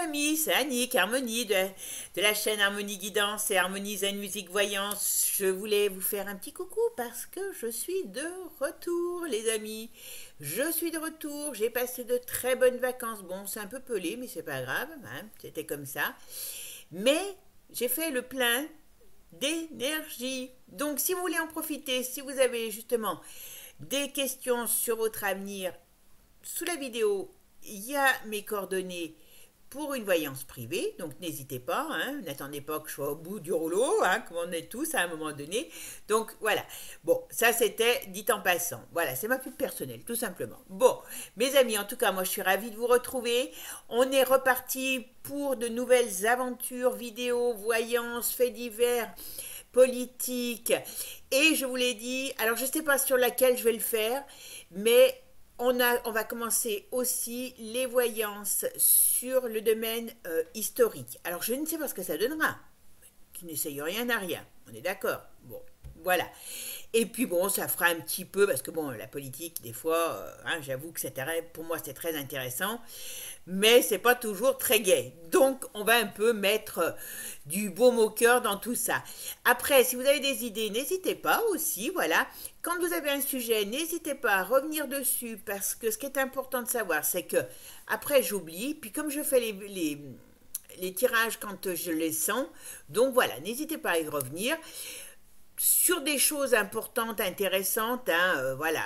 amis, c'est Annick, Harmonie de la chaîne Harmonie Guidance et Harmonie Zen Musique Voyance. Je voulais vous faire un petit coucou parce que je suis de retour les amis. Je suis de retour, j'ai passé de très bonnes vacances. Bon, c'est un peu pelé mais c'est pas grave, hein, c'était comme ça. Mais j'ai fait le plein d'énergie. Donc si vous voulez en profiter, si vous avez justement des questions sur votre avenir, sous la vidéo, il y a mes coordonnées pour une voyance privée, donc n'hésitez pas, hein, n'attendez pas que je sois au bout du rouleau, hein, comme on est tous à un moment donné. Donc voilà, bon, ça c'était dit en passant. Voilà, c'est ma pub personnelle, tout simplement. Bon, mes amis, en tout cas, moi je suis ravie de vous retrouver. On est reparti pour de nouvelles aventures, vidéos, voyances, faits divers, politique. Et je vous l'ai dit, alors je ne sais pas sur laquelle je vais le faire, mais on va commencer aussi les voyances sur le domaine historique. Alors je ne sais pas ce que ça donnera. Qui n'essaye rien n'a rien. On est d'accord. Bon, voilà. Et puis bon, ça fera un petit peu, parce que bon, la politique, des fois, hein, j'avoue que pour moi c'est très intéressant, mais c'est pas toujours très gai. Donc on va un peu mettre du baume au cœur dans tout ça. Après, si vous avez des idées, n'hésitez pas aussi, voilà. Quand vous avez un sujet, n'hésitez pas à revenir dessus, parce que ce qui est important de savoir, c'est que après j'oublie, puis comme je fais les tirages quand je les sens, donc voilà, n'hésitez pas à y revenir sur des choses importantes, intéressantes, hein, voilà,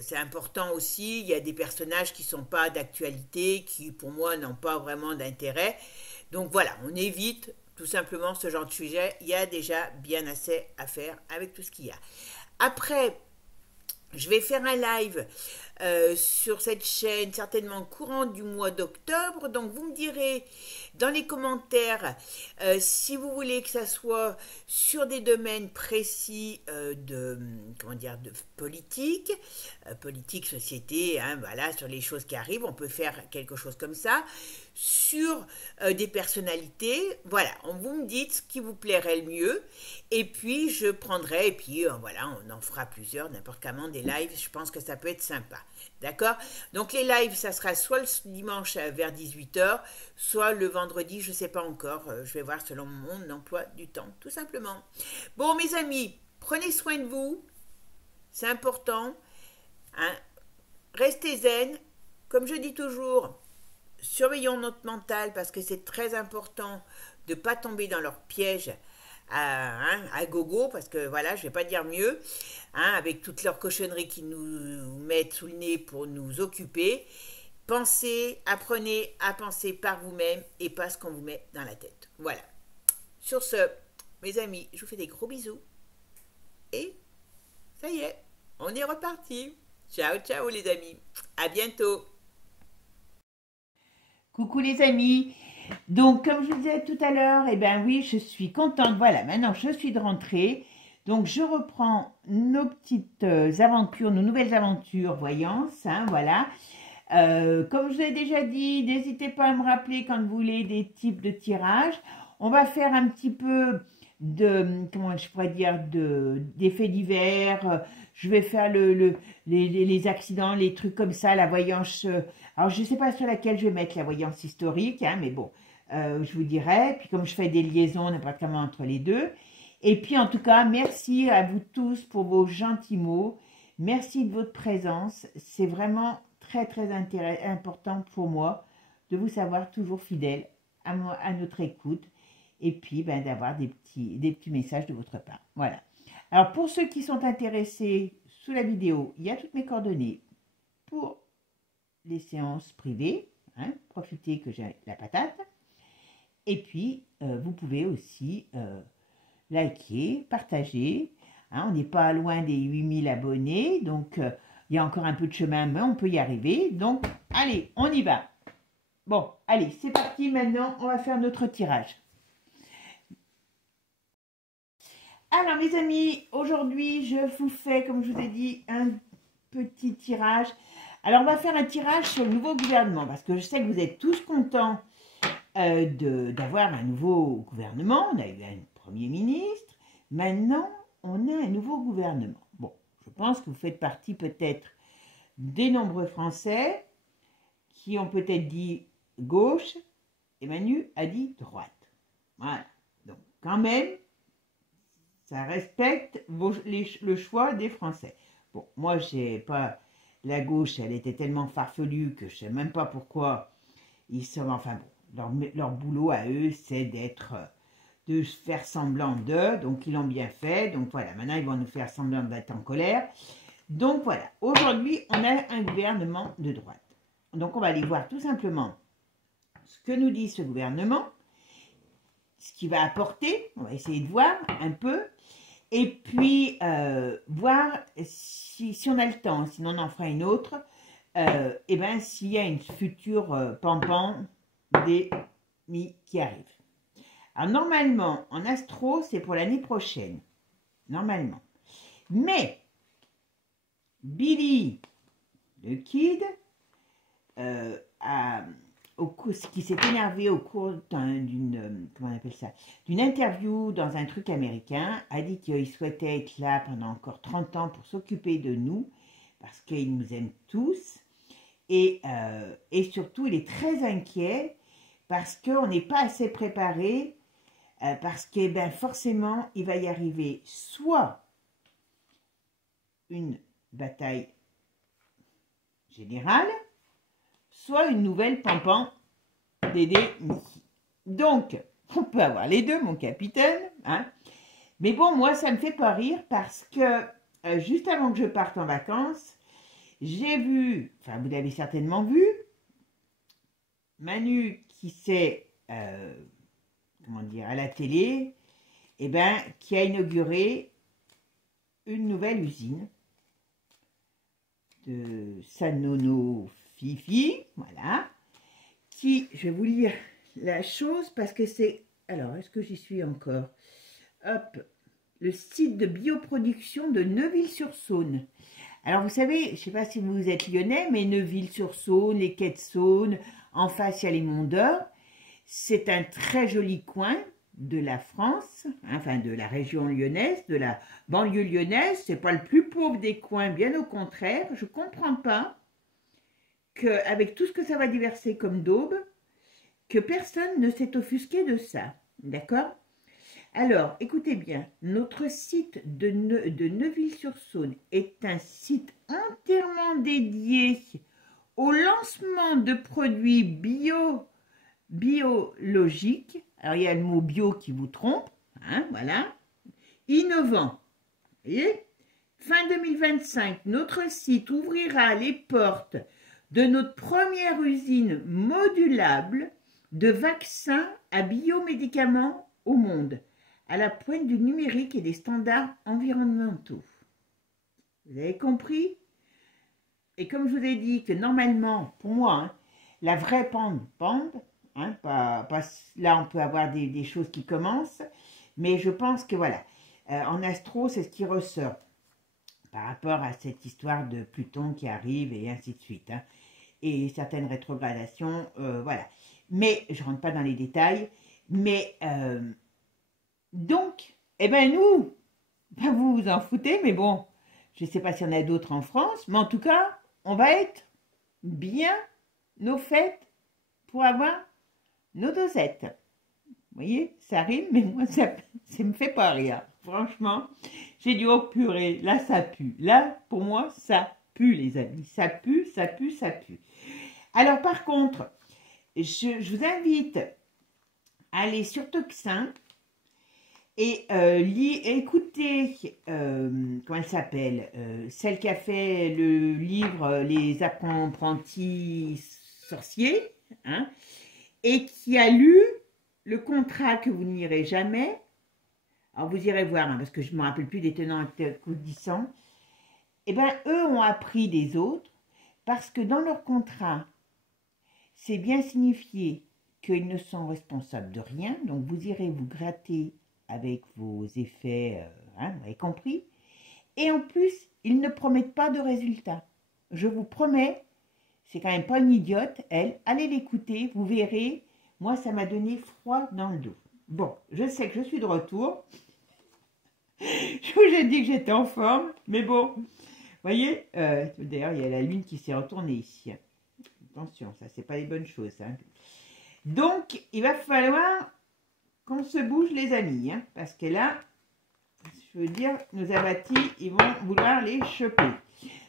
c'est important aussi, il y a des personnages qui ne sont pas d'actualité, qui pour moi n'ont pas vraiment d'intérêt, donc voilà, on évite tout simplement ce genre de sujet, il y a déjà bien assez à faire avec tout ce qu'il y a. Après, je vais faire un live sur cette chaîne, certainement courant du mois d'octobre. Donc vous me direz dans les commentaires si vous voulez que ça soit sur des domaines précis de politique, politique, société, hein, voilà, sur les choses qui arrivent, on peut faire quelque chose comme ça. Sur des personnalités, voilà, vous me dites ce qui vous plairait le mieux, et puis je prendrai, et puis voilà, on en fera plusieurs, n'importe comment, des lives, je pense que ça peut être sympa, d'accord? Donc les lives, ça sera soit le dimanche vers 18h, soit le vendredi, je ne sais pas encore, je vais voir selon mon emploi du temps, tout simplement. Bon mes amis, prenez soin de vous, c'est important, hein? Restez zen, comme je dis toujours, surveillons notre mental parce que c'est très important de ne pas tomber dans leur piège à gogo, parce que voilà, je ne vais pas dire mieux, hein, avec toutes leurs cochonneries qui nous mettent sous le nez pour nous occuper. Pensez, apprenez à penser par vous-même et pas ce qu'on vous met dans la tête. Voilà. Sur ce, mes amis, je vous fais des gros bisous et ça y est, on est reparti. Ciao, ciao les amis. À bientôt. Coucou les amis, donc comme je vous disais tout à l'heure, eh bien oui, je suis contente, voilà, maintenant je suis de rentrée, donc je reprends nos petites aventures, nos nouvelles aventures voyance, hein, voilà. Comme je vous ai déjà dit, n'hésitez pas à me rappeler quand vous voulez des types de tirages. On va faire un petit peu comment je pourrais dire, des faits divers. Je vais faire les accidents, les trucs comme ça, la voyance. Alors, je ne sais pas sur laquelle je vais mettre la voyance historique, hein, mais bon, je vous dirai. Puis, comme je fais des liaisons n'importe comment entre les deux. Et puis, en tout cas, merci à vous tous pour vos gentils mots. Merci de votre présence. C'est vraiment très, très important pour moi de vous savoir toujours fidèle à notre écoute. Et puis, ben, d'avoir des petits messages de votre part. Voilà. Alors, pour ceux qui sont intéressés, sous la vidéo, il y a toutes mes coordonnées pour les séances privées. Hein, profitez que j'ai la patate. Et puis, vous pouvez aussi liker, partager. Hein, on n'est pas loin des 8000 abonnés. Donc, il y a encore un peu de chemin, mais on peut y arriver. Donc, allez, on y va. Bon, allez, c'est parti. Maintenant, on va faire notre tirage. Alors mes amis, aujourd'hui je vous fais, comme je vous ai dit, un petit tirage. Alors on va faire un tirage sur le nouveau gouvernement, parce que je sais que vous êtes tous contents d'avoir un nouveau gouvernement. On a eu un premier ministre, maintenant on a un nouveau gouvernement. Bon, je pense que vous faites partie peut-être des nombreux Français qui ont peut-être dit gauche, Et Manu a dit droite. Voilà. Donc, quand même, ça respecte le choix des Français. Bon, moi, j'ai pas... La gauche, elle était tellement farfelue que je sais même pas pourquoi ils sont... Enfin bon, leur boulot à eux, c'est de faire semblant d'eux. Donc, ils l'ont bien fait. Donc, voilà, maintenant, ils vont nous faire semblant d'être en colère. Donc, voilà. Aujourd'hui, on a un gouvernement de droite. Donc, on va aller voir tout simplement ce que nous dit ce gouvernement, ce qu'il va apporter. On va essayer de voir un peu. Et puis, voir si on a le temps, sinon on en fera une autre, et bien s'il y a une future pampan des qui arrive. Alors, normalement, en astro, c'est pour l'année prochaine. Normalement. Mais, Billy, le kid, qui s'est énervé au cours d'une comment on appelle ça, d'une interview dans un truc américain, a dit qu'il souhaitait être là pendant encore 30 ans pour s'occuper de nous, parce qu'il nous aime tous, et surtout il est très inquiet parce qu'on n'est pas assez préparé, parce que ben, forcément il va y arriver soit une bataille générale, soit une nouvelle pampan d'aider Mickey. Donc, on peut avoir les deux, mon capitaine. Hein. Mais bon, moi, ça ne me fait pas rire parce que juste avant que je parte en vacances, j'ai vu, enfin, vous l'avez certainement vu, Manu qui s'est, comment dire, à la télé, eh ben, qui a inauguré une nouvelle usine de Sanono Fifi, voilà, qui, je vais vous lire la chose parce que c'est, alors, est-ce que j'y suis encore? Hop, le site de bioproduction de Neuville-sur-Saône. Alors, vous savez, je ne sais pas si vous êtes lyonnais, mais Neuville-sur-Saône, les quais de Saône, en face, il y a les Monts d'Or. C'est un très joli coin de la France, hein, enfin de la région lyonnaise, de la banlieue lyonnaise. C'est pas le plus pauvre des coins, bien au contraire. Je ne comprends pas qu'avec tout ce que ça va déverser comme daube, que personne ne s'est offusqué de ça. D'accord? Alors, écoutez bien, notre site de Neuville-sur-Saône est un site entièrement dédié au lancement de produits biologiques. Alors, il y a le mot bio qui vous trompe, hein, voilà. Innovant. Vous voyez? Fin 2025, notre site ouvrira les portes de notre première usine modulable de vaccins à biomédicaments au monde, à la pointe du numérique et des standards environnementaux. Vous avez compris? Et comme je vous ai dit que normalement, pour moi, hein, la vraie pande, hein, pas, là on peut avoir des choses qui commencent, mais je pense que voilà, en astro, c'est ce qui ressort par rapport à cette histoire de Pluton qui arrive et ainsi de suite. Hein, et certaines rétrogradations, voilà. Mais je ne rentre pas dans les détails. Mais donc, eh bien nous, ben vous vous en foutez, mais bon, je ne sais pas s'il y en a d'autres en France, mais en tout cas, on va être bien au fait pour avoir nos dosettes. Vous voyez, ça rime, mais moi, ça me fait pas rire. Franchement, j'ai dit, oh purée, là, ça pue. Là, pour moi, ça pue, les amis. Ça pue, ça pue, ça pue. Alors, par contre, je vous invite à aller sur Toxin et écouter, comment elle s'appelle, celle qui a fait le livre Les apprentis sorciers, hein, et qui a lu le contrat que vous n'irez jamais. Alors, vous irez voir, hein, parce que je ne me rappelle plus des tenants aboutissants. Eh bien, eux ont appris des autres, parce que dans leur contrat, c'est bien signifié qu'ils ne sont responsables de rien. Donc, vous irez vous gratter avec vos effets, hein, vous avez compris. Et en plus, ils ne promettent pas de résultats. Je vous promets, c'est quand même pas une idiote, elle. Allez l'écouter, vous verrez. Moi, ça m'a donné froid dans le dos. Bon, je sais que je suis de retour. Je vous ai dit que j'étais en forme, mais bon, vous voyez, d'ailleurs, il y a la lune qui s'est retournée ici. Attention, ça, c'est pas les bonnes choses. Hein. Donc, il va falloir qu'on se bouge les amis, hein, parce que là, je veux dire, nos abattis, ils vont vouloir les choper.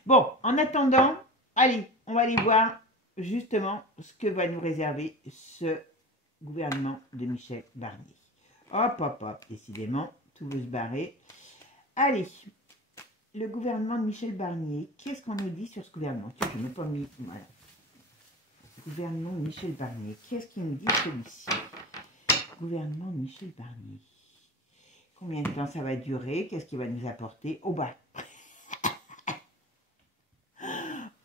Bon, en attendant, allez, on va aller voir justement ce que va nous réserver ce gouvernement de Michel Barnier. Hop, hop, hop, décidément, tout veut se barrer. Allez, le gouvernement de Michel Barnier, qu'est-ce qu'on nous dit sur ce gouvernement? Tiens, je n'ai pas mis, voilà. Gouvernement de Michel Barnier, qu'est-ce qu'il nous dit celui-ci? Gouvernement de Michel Barnier. Combien de temps ça va durer? Qu'est-ce qu'il va nous apporter? Oh bah.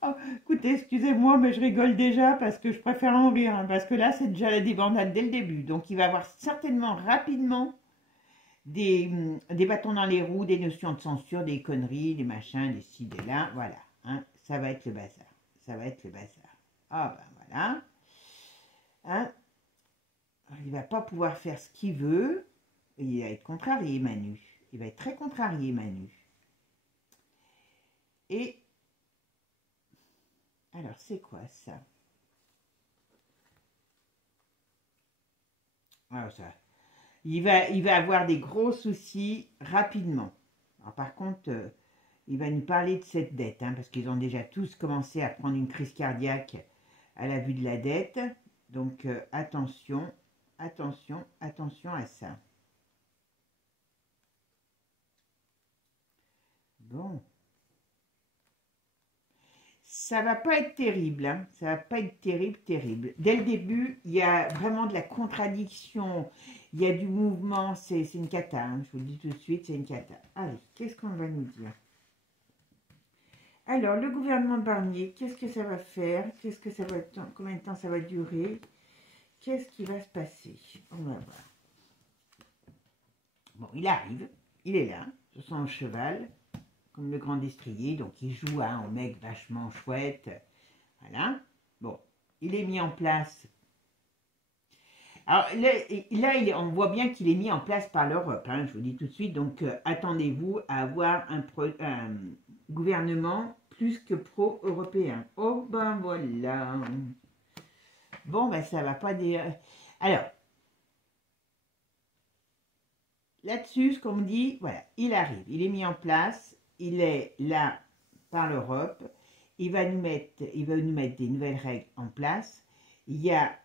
Oh, écoutez, excusez-moi, mais je rigole déjà parce que je préfère en rire. Hein, parce que là, c'est déjà la débandade dès le début. Donc, il va y avoir certainement rapidement des bâtons dans les roues, des notions de censure, des conneries, des machins, des ci, des là. Voilà. Hein, ça va être le bazar. Ça va être le bazar. Ah ben voilà. Hein, il ne va pas pouvoir faire ce qu'il veut. Il va être contrarié, Manu. Il va être très contrarié, Manu. Et alors, c'est quoi ça? Alors ça, il va avoir des gros soucis rapidement. Alors, par contre, il va nous parler de cette dette, hein, parce qu'ils ont déjà tous commencé à prendre une crise cardiaque à la vue de la dette. Donc, attention, attention, attention à ça. Bon. Ça va pas être terrible, hein. Ça va pas être terrible, terrible. Dès le début, il y a vraiment de la contradiction, il y a du mouvement, c'est une cata, hein. Je vous le dis tout de suite, c'est une cata. Allez, qu'est-ce qu'on va nous dire? Alors, le gouvernement Barnier, qu'est-ce que ça va faire? Qu'est-ce que ça va, combien de temps ça va durer? Qu'est-ce qui va se passer? On va voir. Bon, il arrive, il est là, sur son cheval, comme le grand destrier, donc il joue hein, au mec vachement chouette. Voilà. Bon, il est mis en place. Alors là on voit bien qu'il est mis en place par l'Europe, hein, je vous dis tout de suite. Donc, attendez-vous à avoir un gouvernement plus que pro-européen. Oh, ben voilà. Bon, ben ça va pas dire... Alors, là-dessus, ce qu'on me dit, voilà, il arrive, il est mis en place, il est là par l'Europe, il va nous mettre des nouvelles règles en place, il y a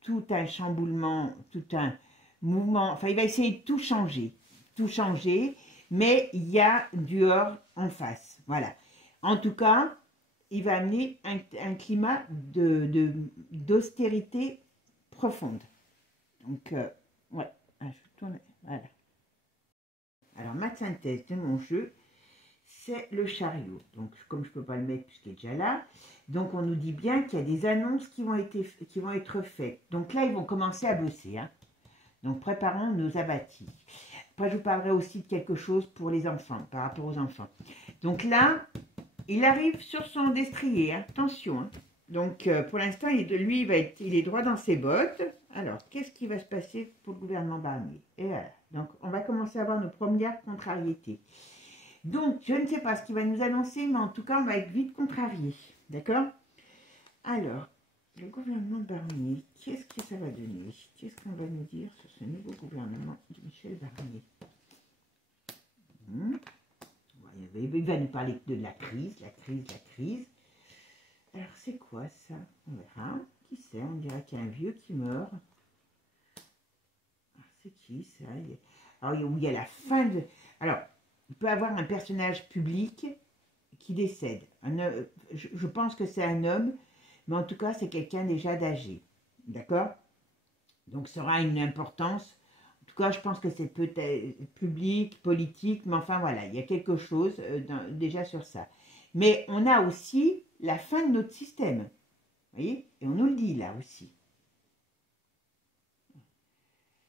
tout un chamboulement, tout un mouvement, enfin il va essayer de tout changer, mais il y a du or en face, voilà. En tout cas, il va amener un climat d'austérité profonde. Donc, ouais, je tourne, voilà. Alors, ma synthèse de mon jeu, c'est le chariot. Donc, comme je ne peux pas le mettre puisqu'il est déjà là, donc on nous dit bien qu'il y a des annonces qui vont être faites. Donc là, ils vont commencer à bosser. Hein. Donc, préparons nos abattis. Après, je vous parlerai aussi de quelque chose pour les enfants, par rapport aux enfants. Donc là, il arrive sur son destrier. Hein. Attention. Hein. Donc, pour l'instant, lui, il est droit dans ses bottes. Alors, qu'est-ce qui va se passer pour le gouvernement Barnier? Et voilà. Donc, on va commencer à avoir nos premières contrariétés. Donc, je ne sais pas ce qu'il va nous annoncer, mais en tout cas, on va être vite contrarié. D'accord? Alors, le gouvernement Barnier, qu'est-ce que ça va donner? Qu'est-ce qu'on va nous dire sur ce nouveau gouvernement de Michel Barnier? Il va nous parler de la crise, la crise. Alors, c'est quoi ça? On verra. Qui c'est? On dirait qu'il y a un vieux qui meurt. C'est qui ça? Alors, il y a la fin de... Alors, il peut y avoir un personnage public qui décède. Je pense que c'est un homme, mais en tout cas, c'est quelqu'un déjà d'âgé. D'accord? Donc, ça aura une importance. En tout cas, je pense que c'est peut-être public, politique, mais enfin, voilà, il y a quelque chose déjà sur ça. Mais on a aussi la fin de notre système. Vous voyez? Et on nous le dit là aussi.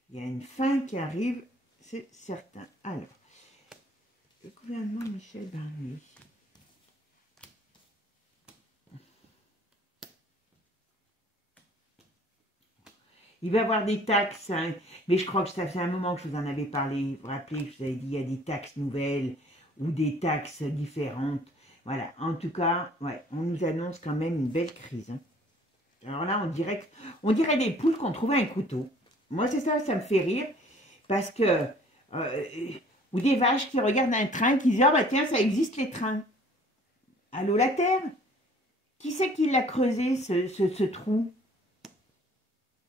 Il y a une fin qui arrive, c'est certain. Alors, le gouvernement Michel Barnier. Il va y avoir des taxes, hein, mais je crois que ça fait un moment que je vous en avais parlé. Vous vous rappelez que je vous avais dit il y a des taxes nouvelles ou des taxes différentes. Voilà, en tout cas, ouais, on nous annonce quand même une belle crise. Hein. Alors là, on dirait des poules qu'on trouvait un couteau. Moi, c'est ça, ça me fait rire. Parce que... ou des vaches qui regardent un train, qui disent, ah bah tiens, ça existe les trains. Allô, la Terre? Qui c'est qui l'a creusé, ce trou?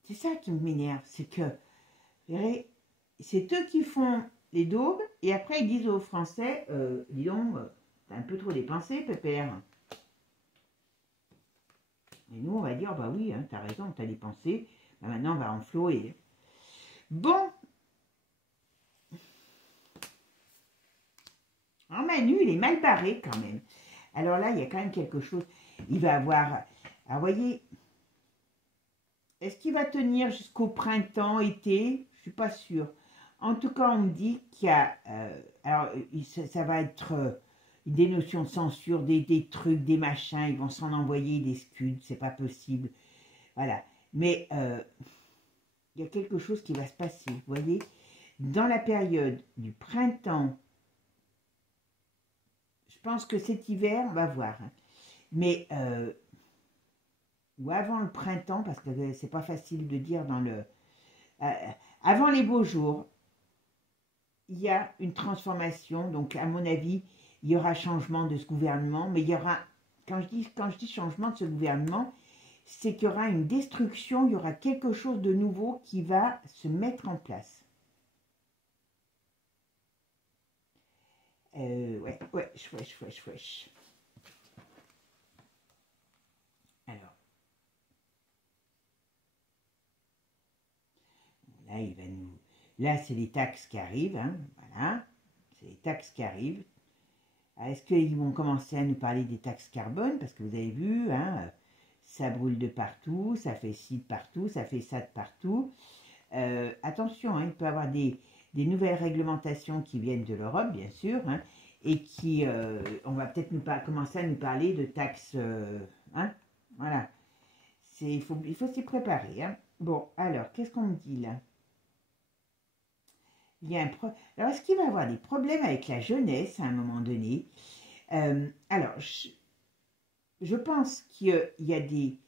C'est ça qui m'énerve, c'est que, vous verrez, c'est eux qui font les daubes, et après ils disent aux Français, dis donc, t'as un peu trop dépensé, pépère. Et nous, on va dire, bah oui, hein, t'as raison, t'as dépensé, bah maintenant on va enflouer. Bon. Alors Manu, il est mal barré quand même. Alors là, il y a quand même quelque chose. Il va avoir... Alors voyez, est-ce qu'il va tenir jusqu'au printemps, été? Je ne suis pas sûre. En tout cas, on me dit qu'il y a... alors, ça va être des notions de censure, des trucs, des machins. Ils vont s'en envoyer des scuds, c'est pas possible. Voilà. Mais il y a quelque chose qui va se passer. Vous voyez, dans la période du printemps, je pense que cet hiver, on va voir. Hein. Mais, ou avant le printemps, parce que c'est pas facile de dire dans le... avant les beaux jours, il y a une transformation. Donc, à mon avis, il y aura changement de ce gouvernement. Mais il y aura... Quand je dis changement de ce gouvernement, c'est qu'il y aura une destruction, il y aura quelque chose de nouveau qui va se mettre en place. Ouais, wesh. Alors, là, il va nous... Là, c'est les taxes qui arrivent, hein, voilà. C'est les taxes qui arrivent. Est-ce qu'ils vont commencer à nous parler des taxes carbone? Parce que vous avez vu, hein, ça brûle de partout, ça fait ci de partout, ça fait ça de partout. Attention, hein, il peut y avoir des nouvelles réglementations qui viennent de l'Europe, bien sûr, hein, et qui, on va peut-être commencer à nous parler de taxes, hein, voilà. Il faut s'y préparer. Hein. Bon, alors, qu'est-ce qu'on me dit là? Il y a alors, est-ce qu'il va y avoir des problèmes avec la jeunesse à un moment donné? Alors, je pense qu'il y a des...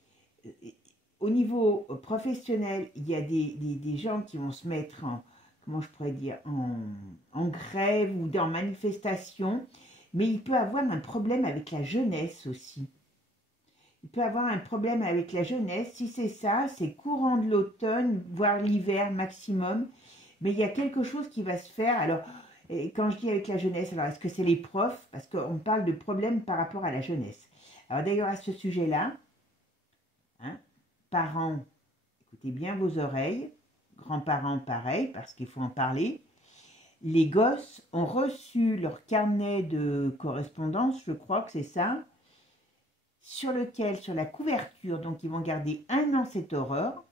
au niveau professionnel, il y a des gens qui vont se mettre en... comment je pourrais dire, en grève ou dans manifestation, mais il peut avoir un problème avec la jeunesse aussi. Il peut avoir un problème avec la jeunesse. Si c'est ça, c'est courant de l'automne, voire l'hiver maximum, mais il y a quelque chose qui va se faire. Alors, quand je dis avec la jeunesse, alors est-ce que c'est les profs? Parce qu'on parle de problèmes par rapport à la jeunesse. Alors d'ailleurs, à ce sujet-là, hein, parents, écoutez bien vos oreilles, grands-parents pareil, parce qu'il faut en parler. Les gosses ont reçu leur carnet de correspondance, je crois que c'est ça, sur lequel, sur la couverture, donc ils vont garder 1 an cette horreur,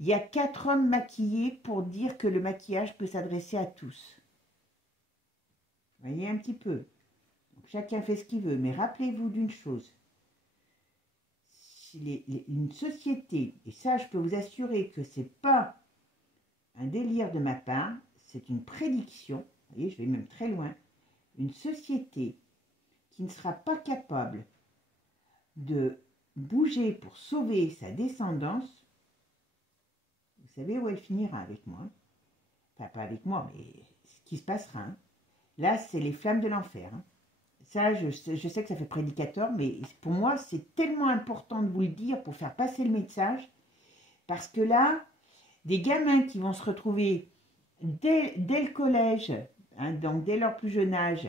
il y a 4 hommes maquillés pour dire que le maquillage peut s'adresser à tous. Vous voyez un petit peu. Donc, chacun fait ce qu'il veut, mais rappelez-vous d'une chose. Une société, et ça je peux vous assurer que ce n'est pas un délire de ma part, c'est une prédiction, vous voyez, je vais même très loin, une société qui ne sera pas capable de bouger pour sauver sa descendance, vous savez où elle finira avec moi. Enfin, pas avec moi, mais ce qui se passera. Hein. Là, c'est les flammes de l'enfer. Hein. Ça, je sais que ça fait prédicateur, mais pour moi, c'est tellement important de vous le dire pour faire passer le message, parce que là, des gamins qui vont se retrouver dès le collège, hein, donc dès leur plus jeune âge,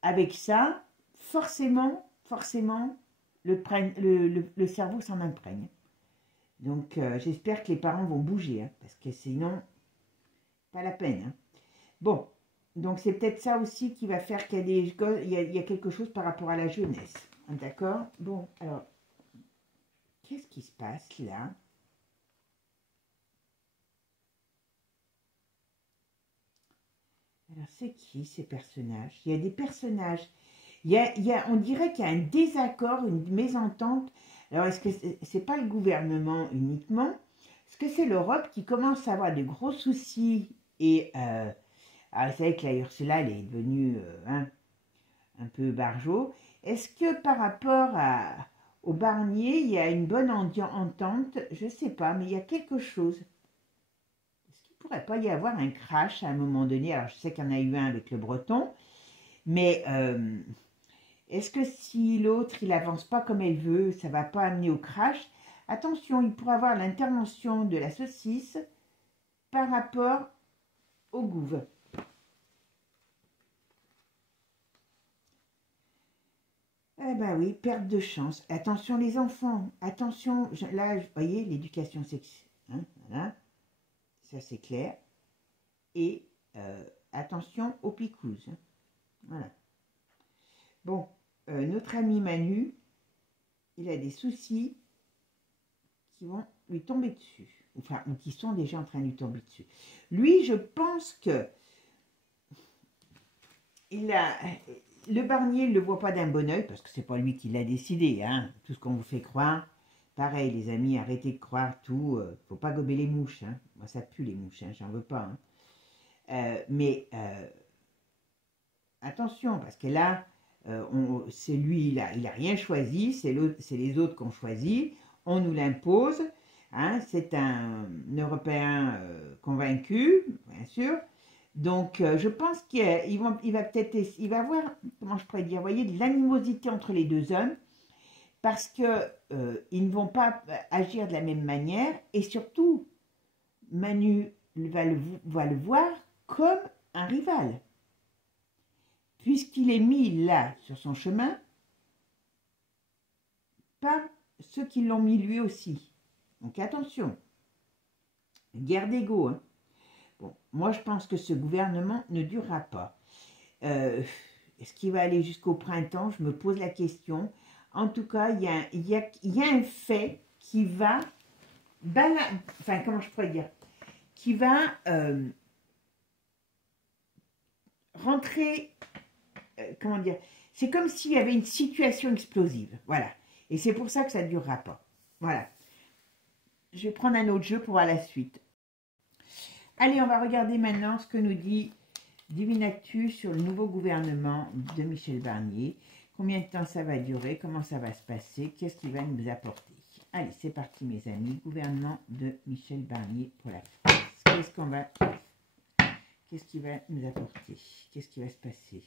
avec ça, forcément, le cerveau s'en imprègne. Donc, j'espère que les parents vont bouger, hein, parce que sinon, pas la peine. Hein. Bon, donc c'est peut-être ça aussi qui va faire qu'il y a quelque chose par rapport à la jeunesse. D'accord? Bon, alors, qu'est-ce qui se passe là? Alors, c'est qui ces personnages? Il y a des personnages. On dirait qu'il y a un désaccord, une mésentente. Alors, est-ce que c'est pas le gouvernement uniquement? Est-ce que c'est l'Europe qui commence à avoir de gros soucis? Et alors, vous savez que la Ursula, elle est devenue un peu barjot. Est-ce que par rapport au Barnier, il y a une bonne entente, je ne sais pas, mais il y a quelque chose. Est-ce qu'il ne pourrait pas y avoir un crash à un moment donné? Alors, je sais qu'il y en a eu un avec le Breton, mais est-ce que si l'autre, il avance pas comme elle veut, ça ne va pas amener au crash? Attention, il pourrait avoir l'intervention de la saucisse par rapport au gouve. Eh ben oui, perte de chance. Attention les enfants, attention, là, vous voyez, l'éducation sexuelle, hein, voilà, ça c'est clair. Et attention aux picouses, hein, voilà. Bon, notre ami Manu, il a des soucis qui vont lui tomber dessus, enfin, ou qui sont déjà en train de lui tomber dessus. Lui, je pense que le Barnier ne le voit pas d'un bon oeil, parce que c'est pas lui qui l'a décidé, hein, tout ce qu'on vous fait croire. Pareil, les amis, arrêtez de croire tout. Faut pas gober les mouches. Hein. Moi, ça pue les mouches, hein, j'en veux pas. Hein. Attention, parce que là, c'est lui, il a rien choisi, c'est les autres qui ont choisi. On nous l'impose. Hein, c'est un Européen convaincu, bien sûr. Donc, je pense qu'il va peut-être, il va avoir, comment je pourrais dire, vous voyez, de l'animosité entre les deux hommes, parce que ils ne vont pas agir de la même manière, et surtout, Manu va le voir comme un rival, puisqu'il est mis là, sur son chemin, par ceux qui l'ont mis lui aussi. Donc, attention, guerre d'ego, hein. Bon, moi, je pense que ce gouvernement ne durera pas. Est-ce qu'il va aller jusqu'au printemps? Je me pose la question. En tout cas, il y a un fait qui va... Enfin, comment je pourrais dire? Qui va rentrer... comment dire? C'est comme s'il y avait une situation explosive. Voilà. Et c'est pour ça que ça ne durera pas. Voilà. Je vais prendre un autre jeu pour voir la suite. Allez, on va regarder maintenant ce que nous dit Divinactu sur le nouveau gouvernement de Michel Barnier. Combien de temps ça va durer? Comment ça va se passer? Qu'est-ce qu'il va nous apporter? Allez, c'est parti mes amis. Gouvernement de Michel Barnier pour la France. Qu'est-ce qu'il va nous apporter? Qu'est-ce qui va se passer?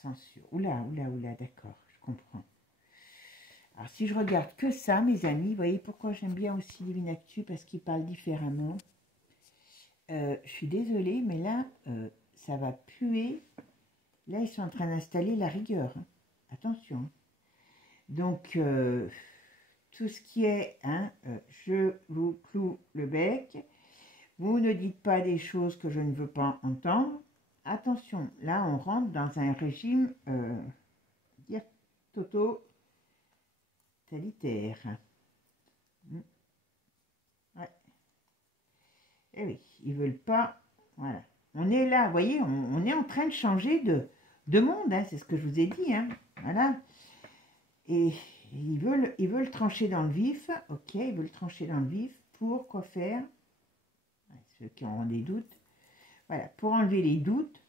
Censure. Oula, d'accord, je comprends. Alors, si je regarde que ça, mes amis, vous voyez pourquoi j'aime bien aussi Divinactu, parce qu'il parle différemment. Je suis désolée, mais là, ça va puer. Là, ils sont en train d'installer la rigueur. Hein. Attention. Donc, tout ce qui est, hein, je vous cloue le bec. Vous ne dites pas des choses que je ne veux pas entendre. Attention, là, on rentre dans un régime totalitaire. Ouais. Eh oui, ils veulent pas. Voilà. On est là, vous voyez, on est en train de changer de monde, hein, c'est ce que je vous ai dit. Hein, voilà. Et ils veulent trancher dans le vif. Ok, ils veulent trancher dans le vif. Pour quoi faire? Ceux qui ont des doutes. Voilà, pour enlever les doutes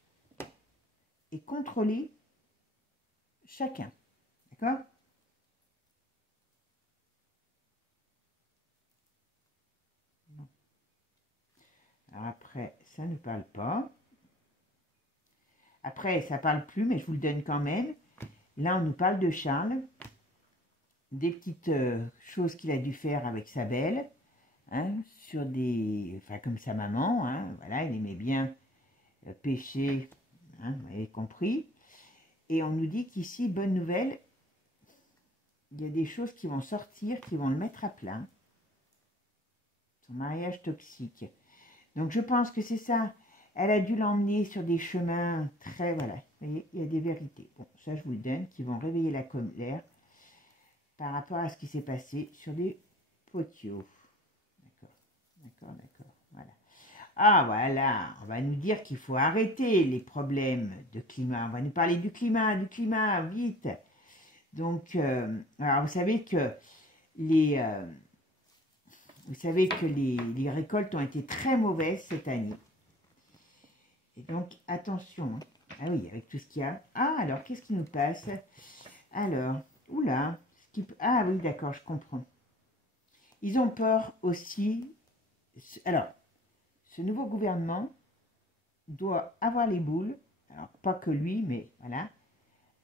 et contrôler chacun. D'accord? Alors après, ça ne parle pas. Après, ça ne parle plus, mais je vous le donne quand même. Là, on nous parle de Charles. Des petites choses qu'il a dû faire avec sa belle. Hein, sur des... Enfin, comme sa maman. Hein, voilà, il aimait bien pêcher. Hein, vous avez compris. Et on nous dit qu'ici, bonne nouvelle, il y a des choses qui vont sortir, qui vont le mettre à plat. Son mariage toxique. Donc, je pense que c'est ça. Elle a dû l'emmener sur des chemins très... Voilà, vous voyez, il y a des vérités. Bon, ça, je vous le donne, qui vont réveiller la colère par rapport à ce qui s'est passé sur des poteaux. D'accord, voilà. Ah, voilà, on va nous dire qu'il faut arrêter les problèmes de climat. On va nous parler du climat, vite. Donc, alors, vous savez que les récoltes ont été très mauvaises cette année. Et donc, attention. Ah oui, avec tout ce qu'il y a. Ah, alors, qu'est-ce qui nous passe? Alors, oula. Ah oui, d'accord, je comprends. Ils ont peur aussi. Alors, ce nouveau gouvernement doit avoir les boules. Alors, pas que lui, mais voilà.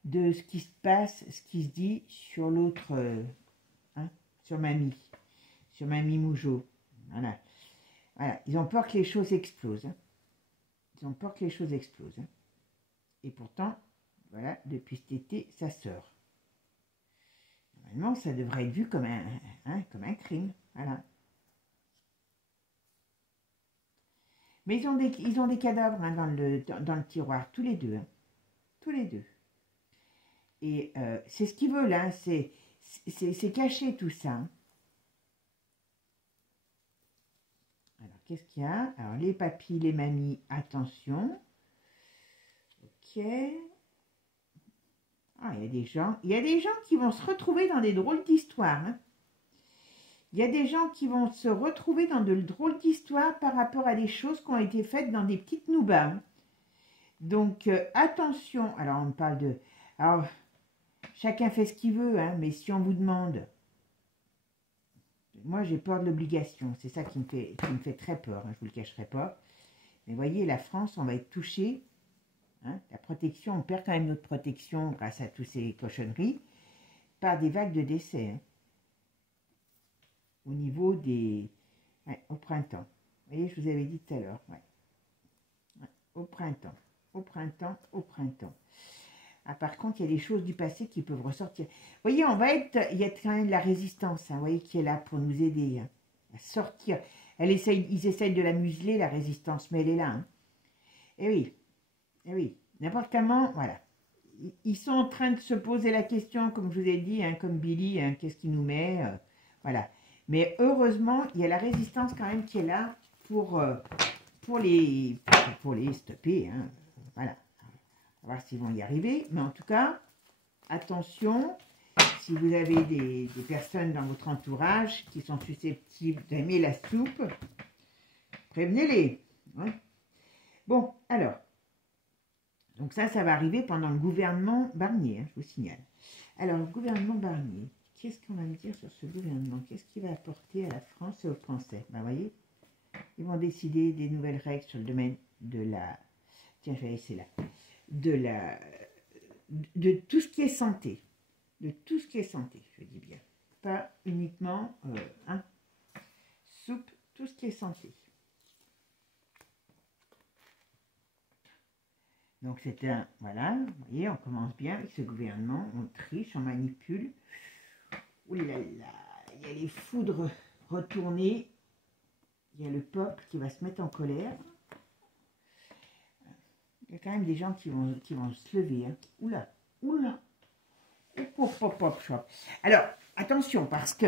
De ce qui se passe, ce qui se dit sur l'autre, sur Mamie Mougeot. Voilà. Voilà. Ils ont peur que les choses explosent. Ils ont peur que les choses explosent. Et pourtant, voilà, depuis cet été, ça sort. Normalement, ça devrait être vu comme un crime. Voilà. Mais ils ont des cadavres dans le tiroir, tous les deux. Hein. Tous les deux. Et c'est ce qu'ils veulent, hein. C'est caché tout ça. Hein. Alors, qu'est-ce qu'il y a? Alors, les papis, les mamies, attention. Ok. Ah, il y a des gens qui vont se retrouver dans des drôles d'histoires. Hein. Il y a des gens qui vont se retrouver dans de drôles d'histoires par rapport à des choses qui ont été faites dans des petites noubas. Hein. Donc, attention. Alors, on parle de... Alors, chacun fait ce qu'il veut, hein, mais si on vous demande... Moi, j'ai peur de l'obligation. C'est ça qui me fait très peur. Hein, je ne vous le cacherai pas. Mais voyez, la France, on va être touché. Hein, la protection, on perd quand même notre protection grâce à toutes ces cochonneries par des vagues de décès. Hein, au niveau des... Ouais, au printemps. Vous voyez, je vous avais dit tout à l'heure. Ouais. Ouais, au printemps. Au printemps, au printemps. Ah, par contre, il y a des choses du passé qui peuvent ressortir. Vous voyez, il y a quand même de la résistance, hein, vous voyez, qui est là pour nous aider hein, à sortir. Ils essayent de la museler, la résistance, mais elle est là. Hein. Et oui, n'importe comment, voilà. Ils sont en train de se poser la question, comme je vous ai dit, hein, comme Billy, hein, qu'est-ce qu'il nous met, voilà. Mais heureusement, il y a la résistance quand même qui est là pour les stopper, hein, voilà. On va voir s'ils vont y arriver. Mais en tout cas, attention, si vous avez des personnes dans votre entourage qui sont susceptibles d'aimer la soupe, prévenez-les. Hein. Bon, alors, donc ça va arriver pendant le gouvernement Barnier, hein, je vous signale. Alors, le gouvernement Barnier, qu'est-ce qu'on va me dire sur ce gouvernement? Qu'est-ce qu'il va apporter à la France et aux Français? Ben, vous voyez, ils vont décider des nouvelles règles sur le domaine de la... Tiens, je vais laisser là. De tout ce qui est santé. De tout ce qui est santé, je dis bien. Pas uniquement soupe, tout ce qui est santé. Donc c'est un... Voilà, vous voyez, on commence bien avec ce gouvernement. On triche, on manipule. Ouh là là, il y a les foudres retournées. Il y a le peuple qui va se mettre en colère. Il y a quand même des gens qui vont se lever. Hein. Oula, oula. Hop, hop, hop, hop. Alors, attention, parce que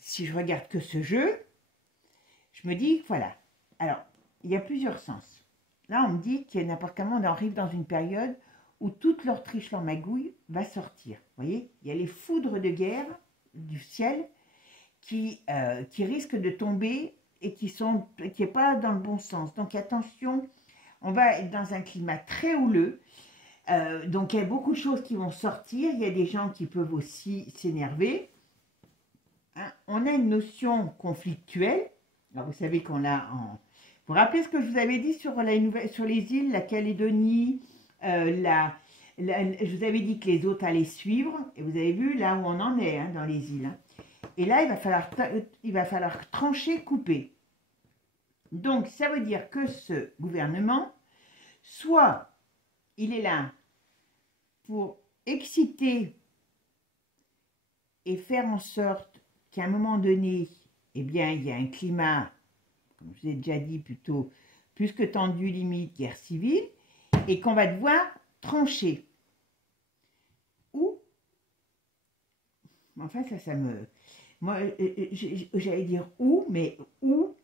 si je regarde que ce jeu, je me dis, voilà. Alors, il y a plusieurs sens. Là, on me dit qu'il y a n'importe comment, on arrive dans une période où toute leur triche, leur magouille va sortir. Vous voyez, il y a les foudres de guerre du ciel qui risquent de tomber et qui n'est pas dans le bon sens. Donc, attention. On va être dans un climat très houleux, donc il y a beaucoup de choses qui vont sortir, il y a des gens qui peuvent aussi s'énerver. Hein, on a une notion conflictuelle, alors vous savez qu'on a... Vous vous rappelez ce que je vous avais dit sur les îles, la Calédonie, je vous avais dit que les autres allaient suivre, et vous avez vu là où on en est hein, dans les îles. Hein. Et là, il va falloir trancher, couper. Donc, ça veut dire que ce gouvernement, soit il est là pour exciter et faire en sorte qu'à un moment donné, eh bien, il y a un climat, comme je vous ai déjà dit, plutôt plus que tendu, limite guerre civile, et qu'on va devoir trancher. Ou, enfin, ça me... Moi, j'allais dire où, mais où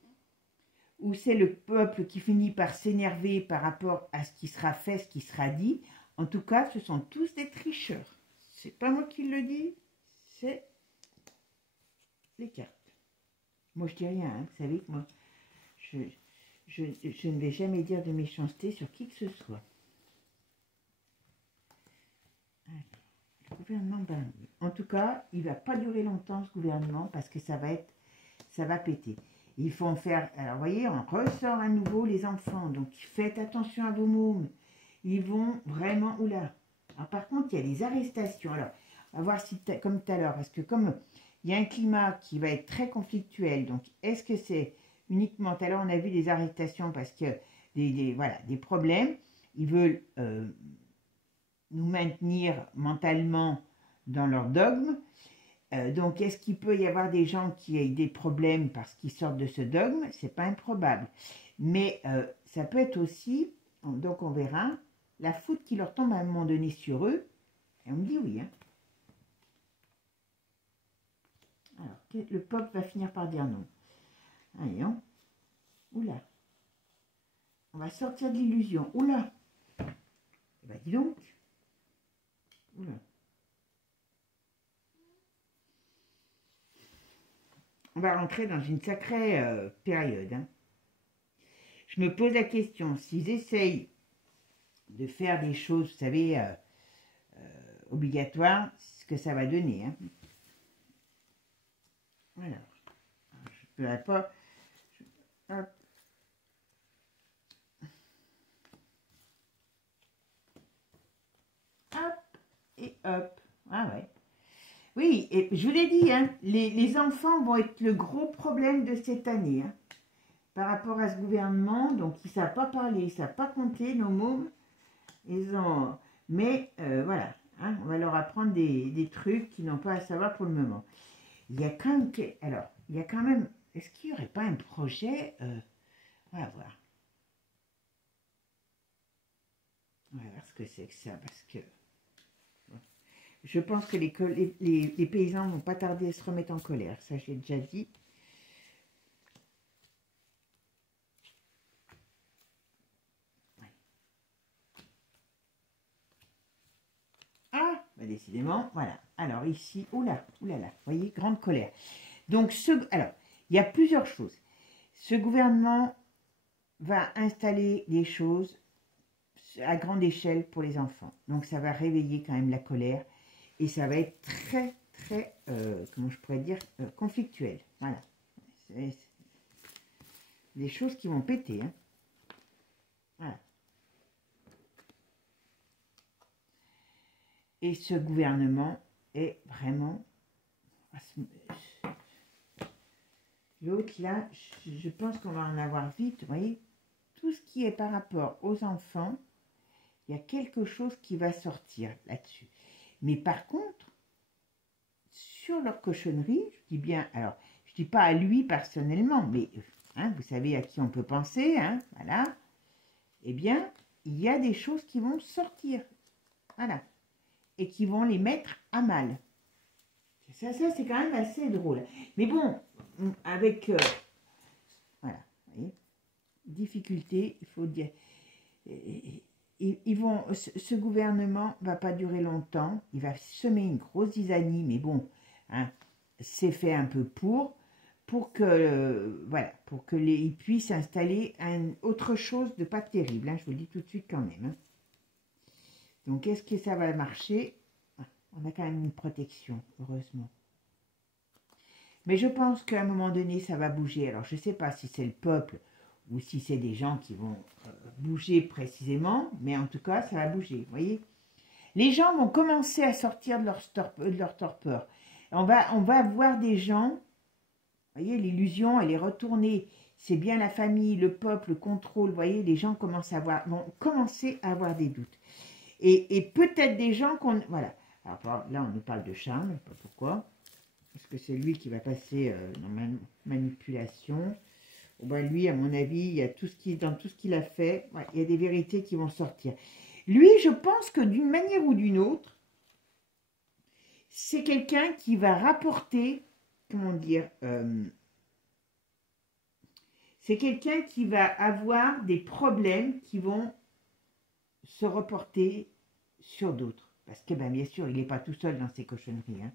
c'est le peuple qui finit par s'énerver par rapport à ce qui sera fait, ce qui sera dit. En tout cas, ce sont tous des tricheurs. C'est pas moi qui le dis, c'est les cartes. Moi, je dis rien, hein. Vous savez que moi, je ne vais jamais dire de méchanceté sur qui que ce soit. Alors, le gouvernement Barnier. En tout cas, il ne va pas durer longtemps ce gouvernement parce que ça va péter. Ils font faire, alors vous voyez, on ressort à nouveau les enfants, donc faites attention à vos mômes. Ils vont vraiment, oula. Alors par contre, il y a des arrestations. Alors, on va voir si, comme tout à l'heure, parce que comme il y a un climat qui va être très conflictuel, donc est-ce que c'est uniquement, tout à l'heure on a vu des arrestations parce que voilà, des problèmes, ils veulent nous maintenir mentalement dans leur dogme. Donc, est-ce qu'il peut y avoir des gens qui aient des problèmes parce qu'ils sortent de ce dogme? C'est pas improbable. Mais ça peut être aussi, donc on verra, la faute qui leur tombe à un moment donné sur eux. Et on me dit oui. Hein. Alors, le peuple va finir par dire non. Allez, hein. Oula. On va sortir de l'illusion. Oula. Eh ben, dis donc. Oula. On va rentrer dans une sacrée période. Hein. Je me pose la question, s'ils essayent de faire des choses, vous savez, obligatoires, ce que ça va donner. Hein. Voilà. Je ne peux pas... Hop. Hop. Et hop. Ah ouais. Oui, et je vous l'ai dit, hein, les enfants vont être le gros problème de cette année. Hein, par rapport à ce gouvernement, donc ils ne savent pas parler, ils ne savent pas compter, nos mômes. Ils ont... Mais voilà, hein, on va leur apprendre des trucs qu'ils n'ont pas à savoir pour le moment. Il y a quand même... Alors, il y a quand même... Est-ce qu'il n'y aurait pas un projet on va voir. On va voir ce que c'est que ça, parce que... Je pense que les paysans ne vont pas tarder à se remettre en colère. Ça, j'ai déjà dit. Ouais. Ah, bah décidément, voilà. Alors ici, oula, oulala, vous voyez, grande colère. Donc, alors, il y a plusieurs choses. Ce gouvernement va installer des choses à grande échelle pour les enfants. Donc, ça va réveiller quand même la colère. Et ça va être très, très, comment je pourrais dire, conflictuel. Voilà. C'est des choses qui vont péter. Hein. Voilà. Et ce gouvernement est vraiment... L'autre, là, je pense qu'on va en avoir vite. Vous voyez, tout ce qui est par rapport aux enfants, il y a quelque chose qui va sortir là-dessus. Mais par contre, sur leur cochonnerie, je dis bien, alors, je ne dis pas à lui personnellement, mais hein, vous savez à qui on peut penser, hein, voilà, eh bien, il y a des choses qui vont sortir, voilà, et qui vont les mettre à mal. Ça c'est quand même assez drôle. Mais bon, avec, voilà, vous voyez, difficulté, il faut dire... ce gouvernement ne va pas durer longtemps, il va semer une grosse zizanie, mais bon, hein, c'est fait un peu pour que, voilà, pour que ils puissent installer autre chose de pas terrible, hein, je vous le dis tout de suite quand même. Hein. Donc, est-ce que ça va marcher? On a quand même une protection, heureusement. Mais je pense qu'à un moment donné, ça va bouger. Alors, je ne sais pas si c'est le peuple ou si c'est des gens qui vont bouger précisément, mais en tout cas, ça va bouger, vous voyez. Les gens vont commencer à sortir de leur torpeur. On va voir des gens, vous voyez, l'illusion, elle est retournée. C'est bien la famille, le peuple, le contrôle, vous voyez, les gens vont commencer à avoir des doutes. Et peut-être des gens qu'on... Voilà. Alors là, on nous parle de Charles, je ne sais pas pourquoi. Parce que c'est lui qui va passer dans manipulation. Ben lui, à mon avis, il y a dans tout ce qu'il a fait, ouais, il y a des vérités qui vont sortir. Lui, je pense que d'une manière ou d'une autre, c'est quelqu'un qui va rapporter, comment dire, c'est quelqu'un qui va avoir des problèmes qui vont se reporter sur d'autres. Parce que, ben, bien sûr, il n'est pas tout seul dans ces cochonneries. Hein.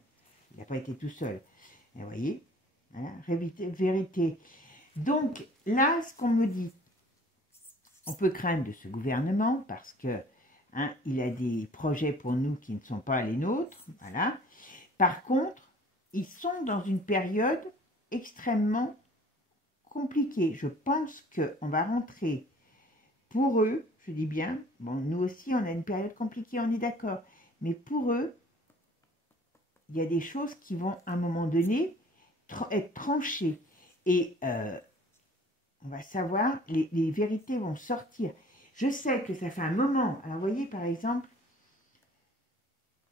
Il n'a pas été tout seul. Vous voyez, hein, vérité. Donc, là, ce qu'on me dit, on peut craindre de ce gouvernement parce que il a des projets pour nous qui ne sont pas les nôtres. Voilà. Par contre, ils sont dans une période extrêmement compliquée. Je pense qu'on va rentrer pour eux, je dis bien, bon, nous aussi on a une période compliquée, on est d'accord, mais pour eux, il y a des choses qui vont à un moment donné être tranchées. Et on va savoir, les vérités vont sortir. Je sais que ça fait un moment, alors vous voyez par exemple,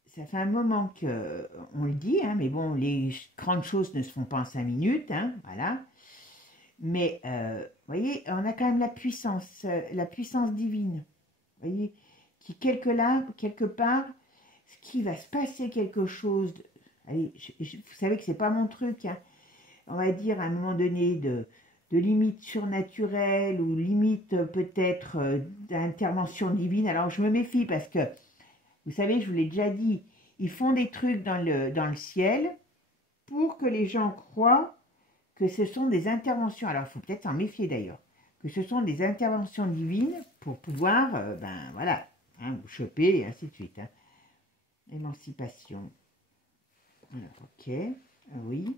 ça fait un moment qu'on le dit, mais bon, les grandes choses ne se font pas en 5 minutes, voilà. Mais, vous voyez, on a quand même la puissance divine, vous voyez, qui quelque part, ce qui va se passer quelque chose, allez, vous savez que c'est pas mon truc, on va dire à un moment donné de limite surnaturelle ou limite peut-être d'intervention divine. Alors je me méfie parce que, vous savez, je vous l'ai déjà dit, ils font des trucs dans le ciel pour que les gens croient que ce sont des interventions. Alors il faut peut-être s'en méfier d'ailleurs, que ce sont des interventions divines pour pouvoir, voilà, vous choper et ainsi de suite. Émancipation. Alors, ok, oui.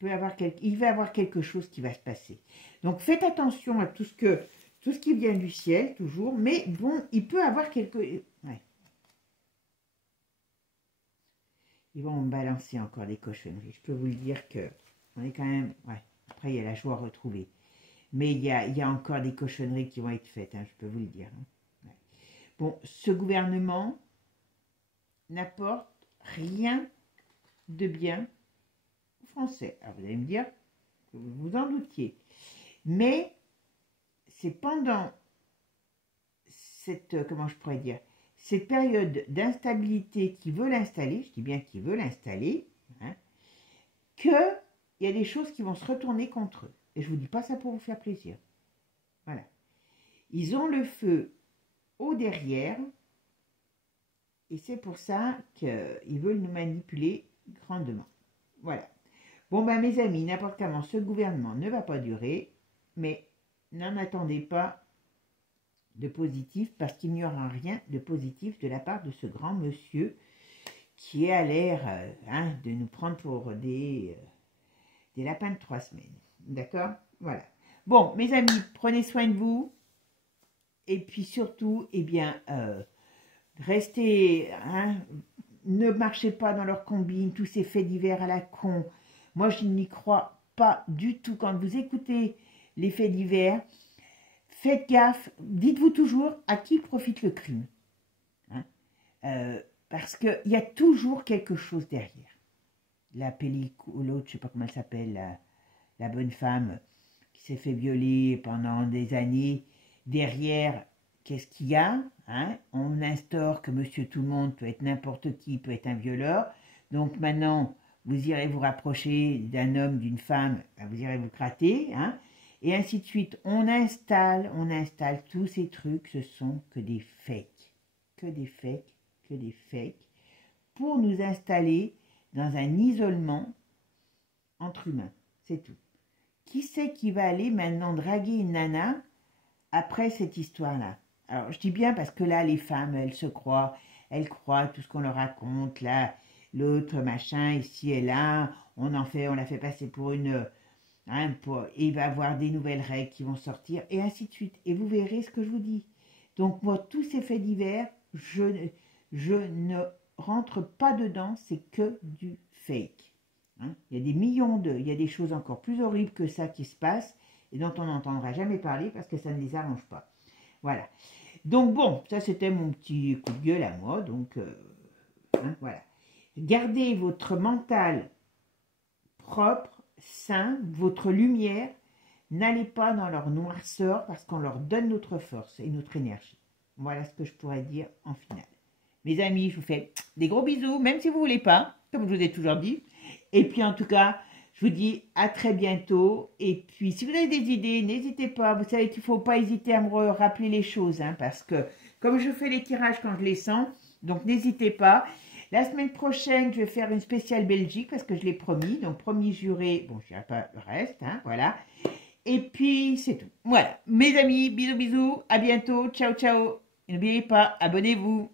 Il va y avoir quelque chose qui va se passer. Donc faites attention à tout ce qui vient du ciel, toujours, mais bon, il peut y avoir ouais. Ils vont me balancer encore des cochonneries. Je peux vous le dire que on est quand même... Ouais. Après, il y a la joie retrouvée. Mais il y a encore des cochonneries qui vont être faites, je peux vous le dire. Ouais. Bon, ce gouvernement n'apporte rien de bien aux Français. Alors, vous allez me dire que vous vous en doutiez. Mais c'est pendant cette... comment je pourrais dire, cette période d'instabilité qui veut l'installer, je dis bien qui veut l'installer, qu'il y a des choses qui vont se retourner contre eux. Et je ne vous dis pas ça pour vous faire plaisir. Voilà. Ils ont le feu au derrière, et c'est pour ça qu'ils veulent nous manipuler grandement. Voilà. Bon, mes amis, n'importe comment, ce gouvernement ne va pas durer, mais n'en attendez pas de positif, parce qu'il n'y aura rien de positif de la part de ce grand monsieur qui a l'air de nous prendre pour des lapins de 3 semaines. D'accord? Voilà. Bon, mes amis, prenez soin de vous. Et puis surtout, restez, ne marchez pas dans leur combine, tous ces faits divers à la con. Moi, je n'y crois pas du tout. Quand vous écoutez les faits divers, faites gaffe, dites-vous toujours à qui profite le crime. Parce qu'il y a toujours quelque chose derrière. La pellicule, ou l'autre, je ne sais pas comment elle s'appelle, la bonne femme qui s'est fait violer pendant des années. Derrière, qu'est-ce qu'il y a? On instaure que monsieur tout le monde peut être n'importe qui, peut être un violeur. Donc maintenant, vous irez vous rapprocher d'un homme, d'une femme, vous irez vous gratter, et ainsi de suite. On installe tous ces trucs, ce sont que des fakes, pour nous installer dans un isolement entre humains, c'est tout. Qui c'est qui va aller maintenant draguer une nana après cette histoire-là? Alors, je dis bien parce que là, les femmes, elles croient tout ce qu'on leur raconte, là, l'autre machin, ici et là, on la fait passer pour une... et il va y avoir des nouvelles règles qui vont sortir, et ainsi de suite. Et vous verrez ce que je vous dis. Donc, moi, tous ces faits divers, je ne rentre pas dedans, c'est que du fake. Il y a des il y a des choses encore plus horribles que ça qui se passent, et dont on n'entendra jamais parler parce que ça ne les arrange pas. Voilà. Donc bon, ça c'était mon petit coup de gueule à moi, donc voilà. Gardez votre mental propre, sain, votre lumière, n'allez pas dans leur noirceur parce qu'on leur donne notre force et notre énergie. Voilà ce que je pourrais dire en finale. Mes amis, je vous fais des gros bisous, même si vous ne voulez pas, comme je vous ai toujours dit. Et puis en tout cas, je vous dis à très bientôt. Et puis si vous avez des idées, n'hésitez pas. Vous savez qu'il ne faut pas hésiter à me rappeler les choses. Parce que comme je fais les tirages quand je les sens, donc n'hésitez pas. La semaine prochaine, je vais faire une spéciale Belgique parce que je l'ai promis. Donc promis, juré. Bon, je ne dirai pas le reste. Voilà. Et puis, c'est tout. Voilà. Mes amis, bisous, bisous. À bientôt. Ciao, ciao. Et n'oubliez pas, abonnez-vous.